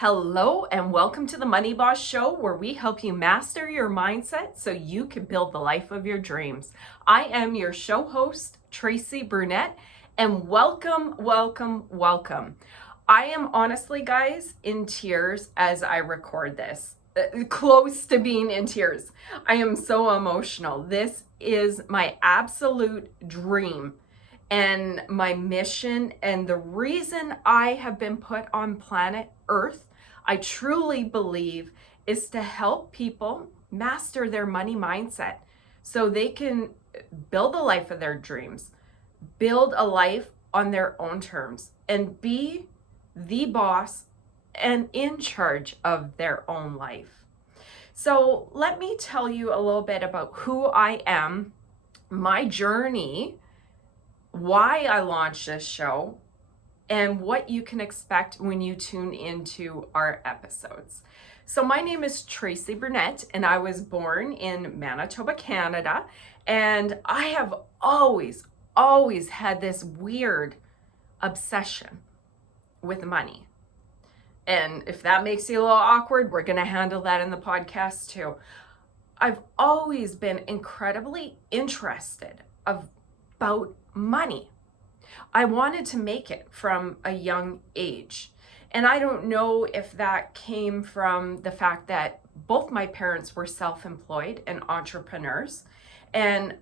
Hello and welcome to the Money Boss Show, where we help you master your mindset so you can build the life of your dreams. I am your show host, Tracy Brunette, and welcome. I am honestly, guys, in tears as I record this. Close to being in tears. I am so emotional. This is my absolute dream and my mission, and the reason I have been put on planet Earth, I truly believe, is to help people master their money mindset so they can build a life of their dreams, build a life on their own terms, and be the boss and in charge of their own life. So let me tell you a little bit about who I am, my journey, why I launched this show, and what you can expect when you tune into our episodes. So my name is Tracy Brunette, and I was born in Manitoba, Canada, and I have always had this weird obsession with money. And if that makes you a little awkward, we're going to handle that in the podcast too. I've always been incredibly interested about money. I wanted to make it from a young age. And I don't know if that came from the fact that both my parents were self-employed and entrepreneurs. And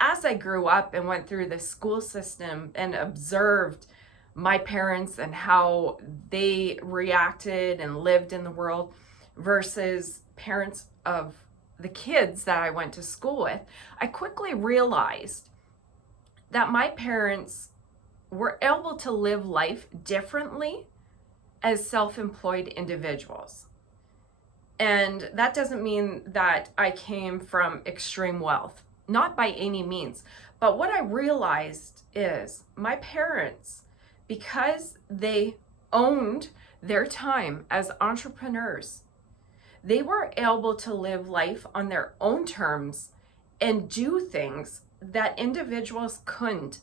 as I grew up and went through the school system and observed my parents and how they reacted and lived in the world versus parents of the kids that I went to school with, I quickly realized that my parents were able to live life differently as self-employed individuals. And that doesn't mean that I came from extreme wealth, not by any means. But what I realized is my parents, because they owned their time as entrepreneurs, they were able to live life on their own terms and do things that individuals couldn't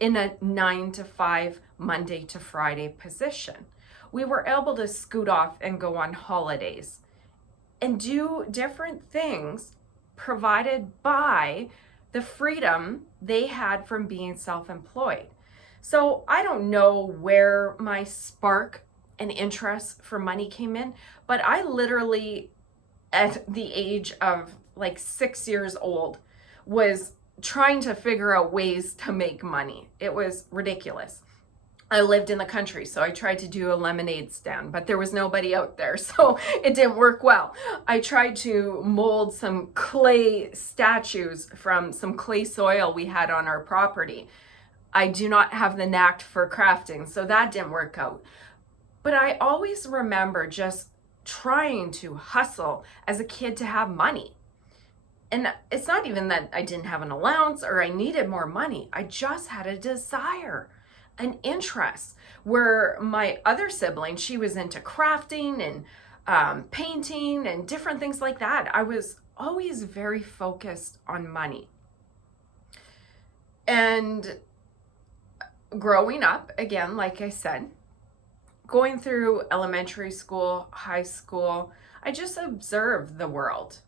in a 9-to-5, Monday to Friday position. We were able to scoot off and go on holidays and do different things provided by the freedom they had from being self-employed. So I don't know where my spark and interest for money came in, but I literally, at the age of like 6 years old, was trying to figure out ways to make money. It was ridiculous. I lived in the country, so I tried to do a lemonade stand, but there was nobody out there, so it didn't work well. I tried to mold some clay statues from some clay soil we had on our property. I do not have the knack for crafting, so that didn't work out. But I always remember just trying to hustle as a kid to have money. And it's not even that I didn't have an allowance or I needed more money. I just had a desire, an interest, where my other sibling, she was into crafting and painting and different things like that. I was always very focused on money. And growing up, again, like I said, going through elementary school, high school, I just observed the world.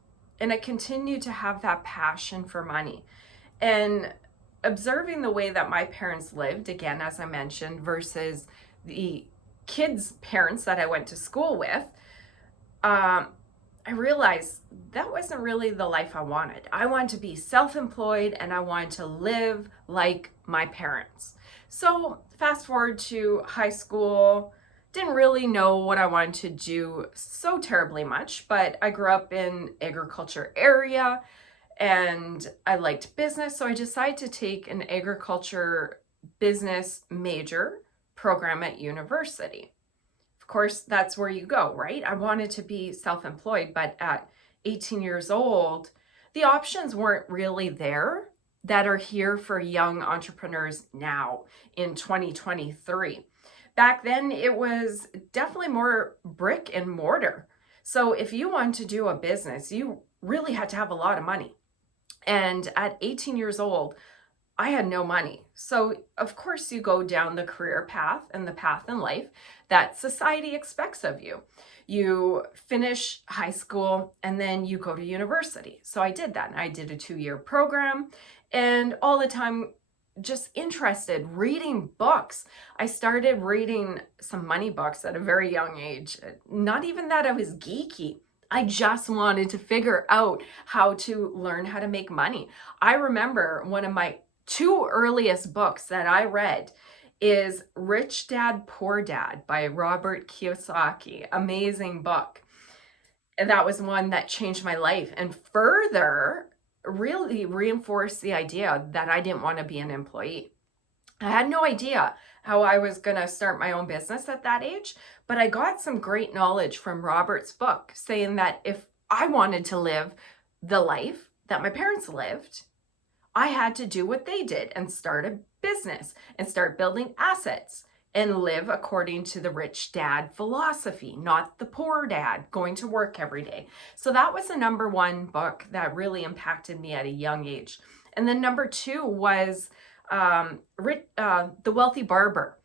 And I continue to have that passion for money. And observing the way that my parents lived, again, as I mentioned, versus the kids' parents that I went to school with, I realized that wasn't really the life I wanted. I wanted to be self-employed and I wanted to live like my parents. So fast forward to high school, didn't really know what I wanted to do so terribly much, but I grew up in agriculture area and I liked business. So I decided to take an agriculture business major program at university. Of course, that's where you go, right? I wanted to be self-employed, but at 18 years old, the options weren't really there that are here for young entrepreneurs now in 2023. Back then, it was definitely more brick and mortar. So if you wanted to do a business, you really had to have a lot of money. And at 18 years old, I had no money. So, of course, you go down the career path and the path in life that society expects of you. You finish high school and then you go to university. So, I did that. I did a 2-year program, and all the time just interested, reading books. I started reading some money books at a very young age. Not even that I was geeky. I just wanted to figure out how to learn how to make money. I remember one of my 2 earliest books that I read is Rich Dad, Poor Dad by Robert Kiyosaki. Amazing book. And that was one that changed my life and further really reinforced the idea that I didn't want to be an employee. I had no idea how I was going to start my own business at that age, but I got some great knowledge from Robert's book saying that if I wanted to live the life that my parents lived, I had to do what they did and start a business and start building assets and live according to the rich dad philosophy, not the poor dad going to work every day. So that was the number one book that really impacted me at a young age. And then number 2 was The Wealthy Barber.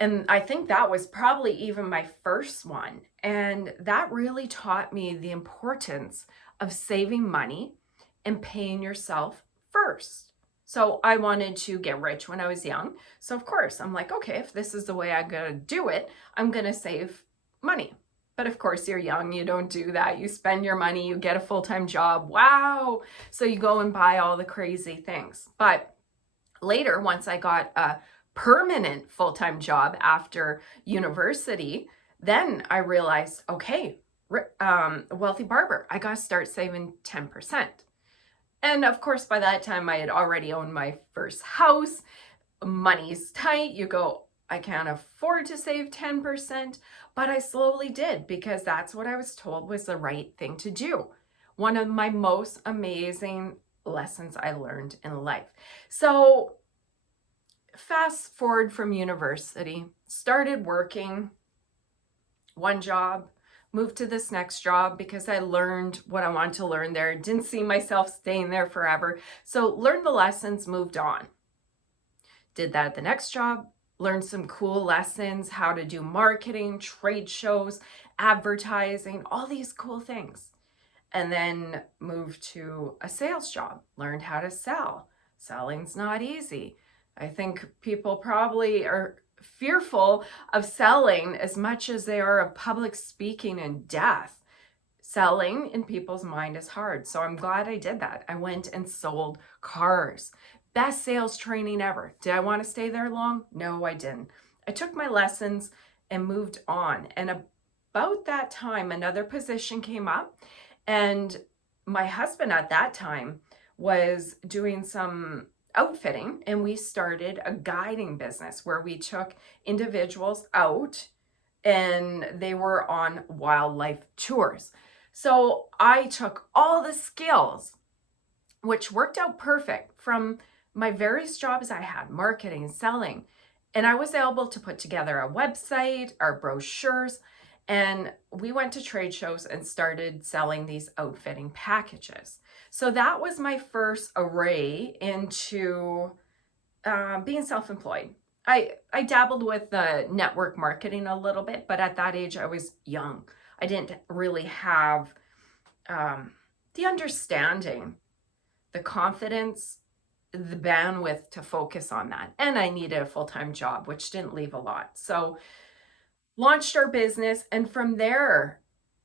And I think that was probably even my first one. And that really taught me the importance of saving money and paying yourself first. So I wanted to get rich when I was young. So of course, I'm like, okay, if this is the way I'm going to do it, I'm going to save money. But of course, you're young, you don't do that. You spend your money, you get a full-time job. Wow. So you go and buy all the crazy things. But later, once I got a permanent full-time job after university, then I realized, okay, wealthy barber, I got to start saving 10%. And of course, by that time, I had already owned my first house. Money's tight. You go, I can't afford to save 10%, but I slowly did because that's what I was told was the right thing to do. One of my most amazing lessons I learned in life. So fast forward from university, started working one job, moved to this next job because I learned what I wanted to learn there. Didn't see myself staying there forever. So learned the lessons, moved on. Did that at the next job, learned some cool lessons, how to do marketing, trade shows, advertising, all these cool things. And then moved to a sales job, learned how to sell. Selling's not easy. I think people probably are fearful of selling as much as they are of public speaking and death. Selling in people's mind is hard. So I'm glad I did that. I went and sold cars. Best sales training ever. Did I want to stay there long? No, I didn't. I took my lessons and moved on. And about that time, another position came up. And my husband at that time was doing some outfitting, and we started a guiding business where we took individuals out and they were on wildlife tours. So I took all the skills, which worked out perfect from my various jobs I had, marketing, selling, and I was able to put together a website, our brochures, and we went to trade shows and started selling these outfitting packages. So that was my first array into being self-employed. I dabbled with the network marketing a little bit, but at that age I was young. I didn't really have the understanding, the confidence, the bandwidth to focus on that. And I needed a full-time job, which didn't leave a lot. So launched our business, and from there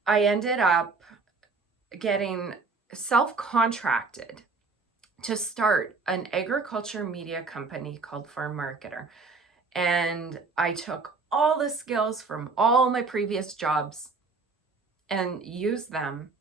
I ended up getting self-contracted to start an agriculture media company called Farm Marketer. And I took all the skills from all my previous jobs and used them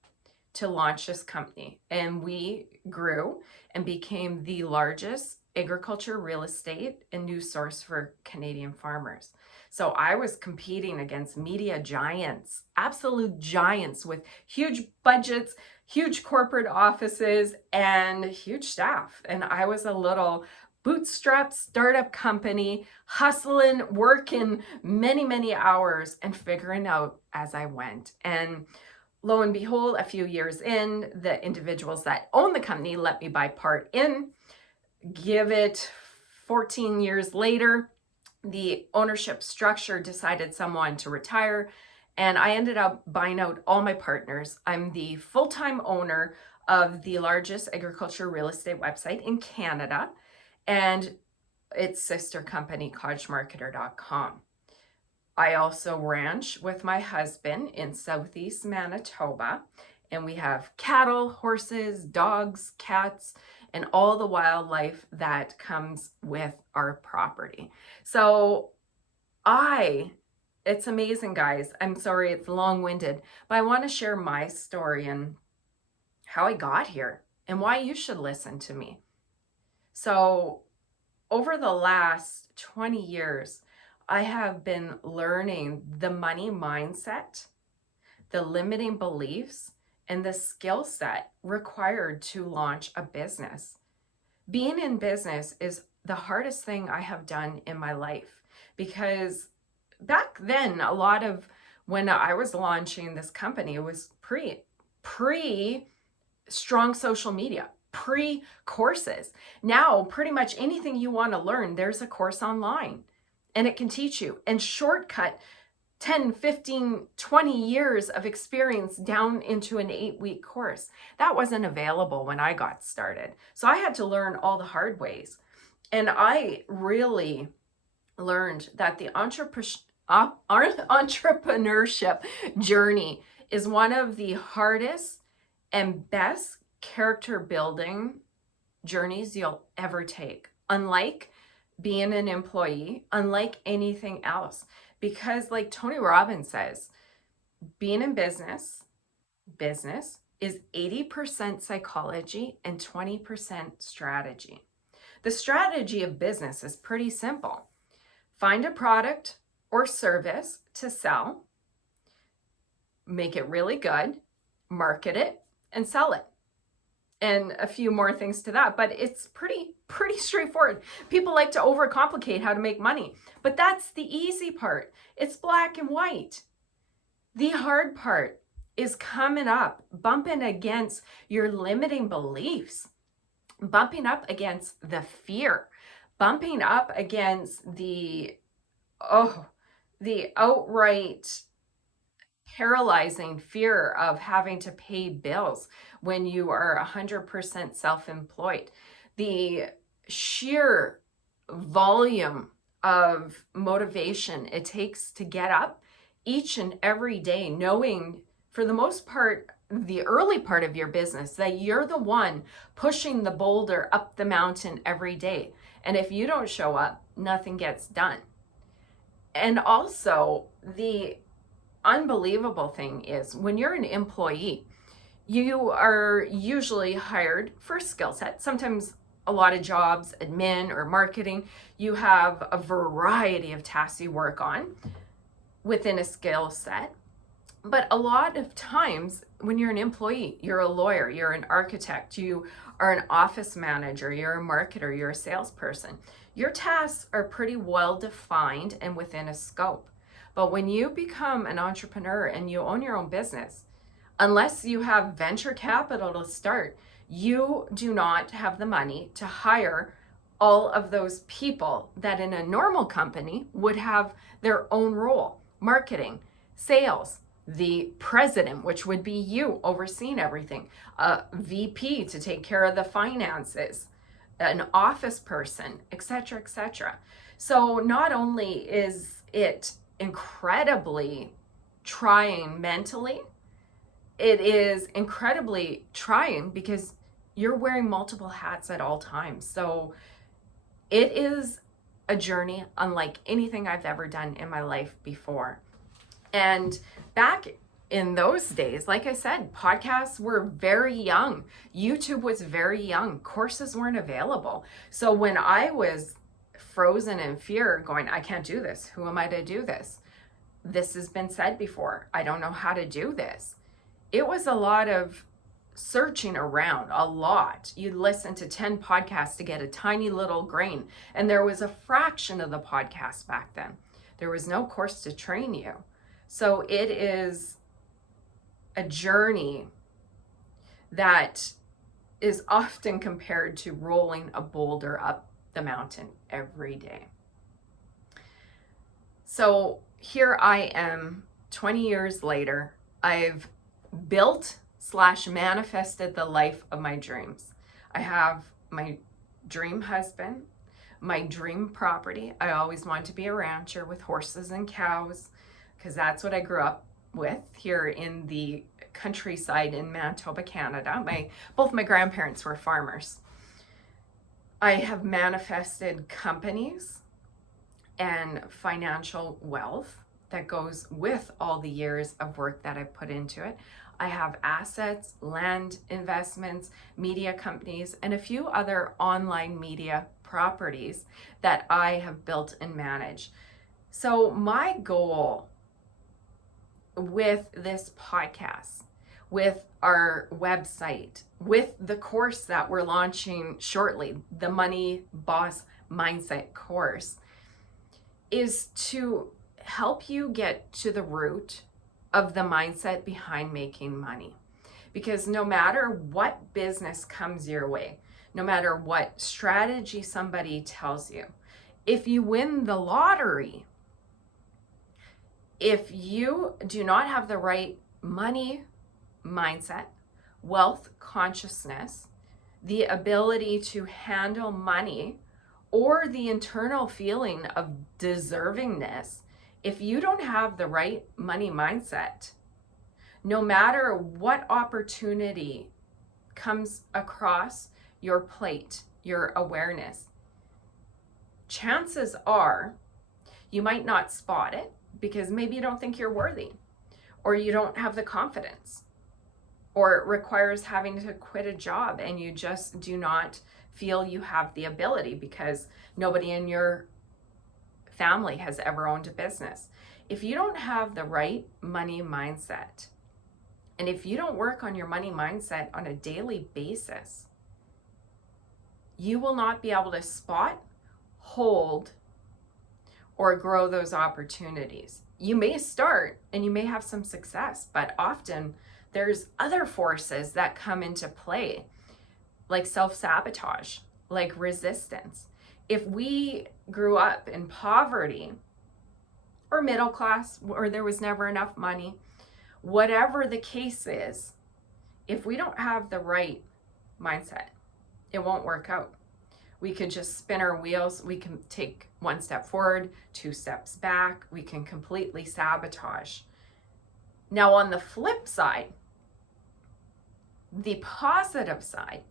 to launch this company. And we grew and became the largest agriculture, real estate, and news source for Canadian farmers. So I was competing against media giants, absolute giants with huge budgets, huge corporate offices, and huge staff. And I was a little bootstrap startup company, hustling, working many, many hours and figuring out as I went. And lo and behold, a few years in, the individuals that own the company let me buy part in. Give it 14 years later, the ownership structure decided someone to retire, and I ended up buying out all my partners. I'm the full-time owner of the largest agriculture real estate website in Canada, and its sister company, cottagemarketer.com. I also ranch with my husband in southeast Manitoba, and we have cattle, horses, dogs, cats, and all the wildlife that comes with our property. So it's amazing, guys. I'm sorry it's long-winded, but I want to share my story and how I got here and why you should listen to me. So over the last 20 years, I have been learning the money mindset, the limiting beliefs, and the skill set required to launch a business. Being in business is the hardest thing I have done in my life, because back then, a lot of when I was launching this company, it was pre strong social media, pre courses. Now, pretty much anything you want to learn, there's a course online, and it can teach you and shortcut 10, 15, 20 years of experience down into an 8-week course. That wasn't available when I got started. So I had to learn all the hard ways. And I really learned that the entrepreneurship journey is one of the hardest and best character building journeys you'll ever take. Unlike being an employee, unlike anything else. Because like Tony Robbins says, being in business is 80% psychology and 20% strategy. The strategy of business is pretty simple. Find a product or service to sell, make it really good, market it, and sell it. And a few more things to that, but it's pretty straightforward. People like to overcomplicate how to make money, but that's the easy part. It's black and white. The hard part is coming up, bumping against your limiting beliefs, bumping up against the fear, bumping up against the outright paralyzing fear of having to pay bills when you are 100% self-employed. The sheer volume of motivation it takes to get up each and every day, knowing for the most part, the early part of your business, that you're the one pushing the boulder up the mountain every day. And if you don't show up, nothing gets done. And also, the unbelievable thing is when you're an employee, you are usually hired for a skill set. Sometimes a lot of jobs, admin or marketing, you have a variety of tasks you work on within a skill set. But a lot of times when you're an employee, you're a lawyer, you're an architect, you are an office manager, you're a marketer, you're a salesperson. Your tasks are pretty well defined and within a scope. But when you become an entrepreneur and you own your own business, unless you have venture capital to start, you do not have the money to hire all of those people that in a normal company would have their own role. Marketing, sales, the president, which would be you overseeing everything, a VP to take care of the finances, an office person, etc., etc. So not only is it incredibly trying mentally, it is incredibly trying because you're wearing multiple hats at all times. So it is a journey unlike anything I've ever done in my life before. And back in those days, like I said, podcasts were very young. YouTube was very young. Courses weren't available. So when I was frozen in fear going, I can't do this. Who am I to do this? This has been said before. I don't know how to do this. It was a lot of searching around, a lot. You'd listen to 10 podcasts to get a tiny little grain. And there was a fraction of the podcast back then. There was no course to train you. So it is a journey that is often compared to rolling a boulder up the mountain every day. So here I am 20 years later. I've built / manifested the life of my dreams. I have my dream husband, my dream property. I always wanted to be a rancher with horses and cows because that's what I grew up with here in the countryside in Manitoba, Canada. Both my grandparents were farmers. I have manifested companies and financial wealth that goes with all the years of work that I've put into it. I have assets, land investments, media companies, and a few other online media properties that I have built and managed. So my goal with this podcast, with our website, with the course that we're launching shortly, the Money Boss Mindset course, is to help you get to the root of the mindset behind making money. Because no matter what business comes your way, no matter what strategy somebody tells you, if you win the lottery, if you do not have the right money mindset, wealth consciousness, the ability to handle money, or the internal feeling of deservingness, if you don't have the right money mindset, no matter what opportunity comes across your plate, your awareness, chances are you might not spot it because maybe you don't think you're worthy, or you don't have the confidence, or it requires having to quit a job and you just do not feel you have the ability because nobody in your family has ever owned a business. If you don't have the right money mindset, and if you don't work on your money mindset on a daily basis, you will not be able to spot, hold, or grow those opportunities. You may start and you may have some success, but often there's other forces that come into play, like self-sabotage, like resistance. If we grew up in poverty or middle class, or there was never enough money, whatever the case is, if we don't have the right mindset, it won't work out. We could just spin our wheels. We can take one step forward, 2 steps back. We can completely sabotage. Now, on the flip side, the positive side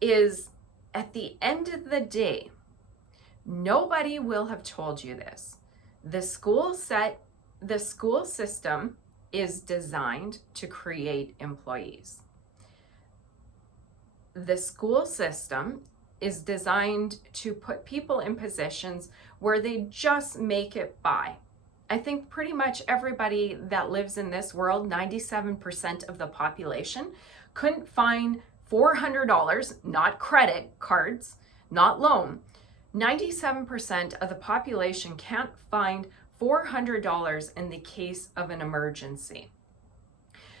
is, at the end of the day, nobody will have told you this. The school system is designed to create employees. The school system is designed to put people in positions where they just make it by. I think pretty much everybody that lives in this world, 97% of the population, couldn't find $400, not credit cards, not loan. 97% of the population can't find $400 in the case of an emergency.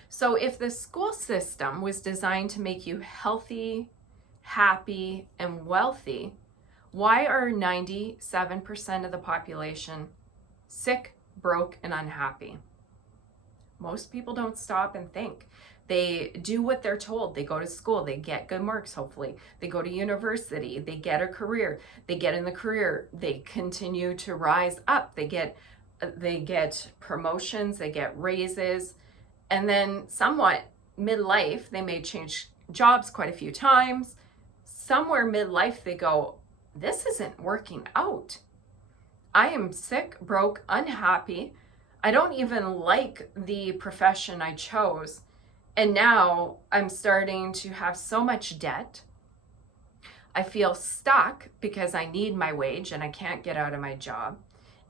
So if the school system was designed to make you healthy, happy, and wealthy, why are 97% of the population sick, broke, and unhappy? Most people don't stop and think. They do what they're told. They go to school, they get good marks, hopefully. They go to university, they get a career. They get in the career, they continue to rise up. They get promotions, they get raises. And then somewhat midlife, they may change jobs quite a few times. Somewhere midlife, they go, this isn't working out. I am sick, broke, unhappy. I don't even like the profession I chose. And now I'm starting to have so much debt. I feel stuck because I need my wage and I can't get out of my job.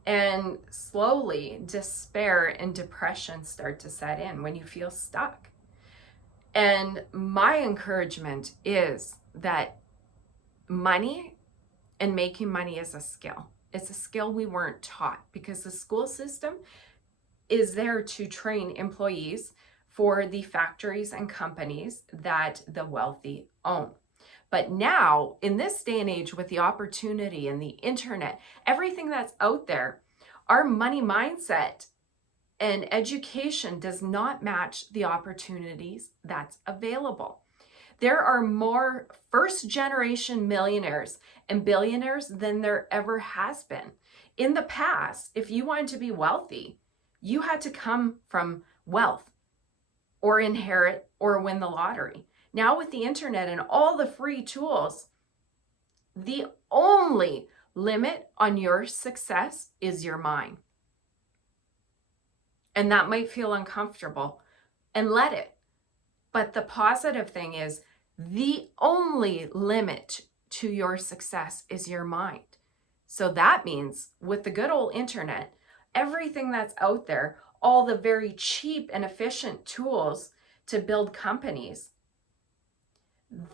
And slowly, despair and depression start to set in when you feel stuck. And my encouragement is that money and making money is a skill. It's a skill we weren't taught because the school system is there to train employees for the factories and companies that the wealthy own. But now, in this day and age, with the opportunity and the internet, everything that's out there, our money mindset and education does not match the opportunities that's available. There are more first generation millionaires and billionaires than there ever has been. In the past, if you wanted to be wealthy, you had to come from wealth or inherit or win the lottery. Now, with the internet and all the free tools, the only limit on your success is your mind. And that might feel uncomfortable, and let it. But the positive thing is, the only limit to your success is your mind. So that means with the good old internet, everything that's out there, all the very cheap and efficient tools to build companies,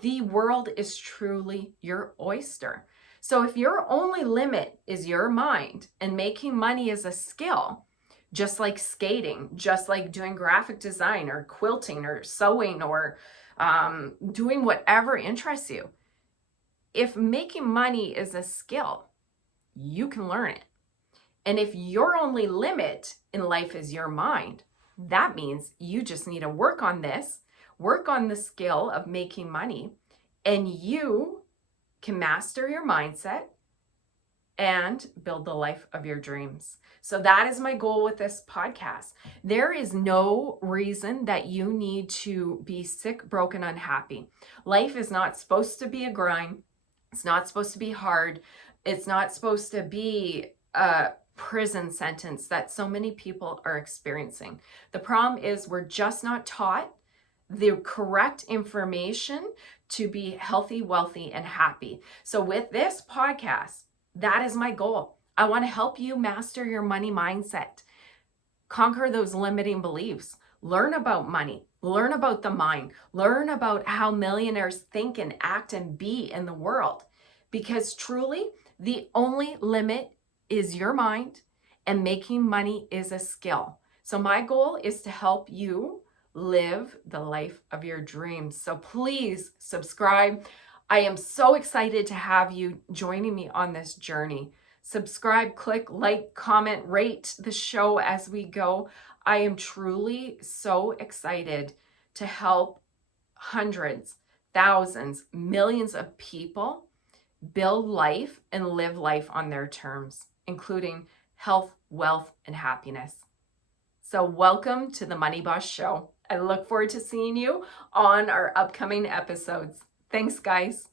the world is truly your oyster. So if your only limit is your mind and making money is a skill, just like skating, just like doing graphic design or quilting or sewing or doing whatever interests you, if making money is a skill, you can learn it. And if your only limit in life is your mind, that means you just need to work on this, work on the skill of making money, and you can master your mindset and build the life of your dreams. So that is my goal with this podcast. There is no reason that you need to be sick, broken, unhappy. Life is not supposed to be a grind. It's not supposed to be hard. It's not supposed to be a prison sentence that so many people are experiencing. The problem is we're just not taught the correct information to be healthy, wealthy, and happy. So with this podcast, that is my goal. I want to help you master your money mindset, conquer those limiting beliefs, learn about money, learn about the mind, learn about how millionaires think and act and be in the world. Because truly, the only limit is your mind, and making money is a skill. So my goal is to help you live the life of your dreams. So please subscribe. I am so excited to have you joining me on this journey. Subscribe, click, like, comment, rate the show as we go. I am truly so excited to help hundreds, thousands, millions of people build life and live life on their terms, including health, wealth, and happiness. So welcome to the Money Boss Show. I look forward to seeing you on our upcoming episodes. Thanks, guys.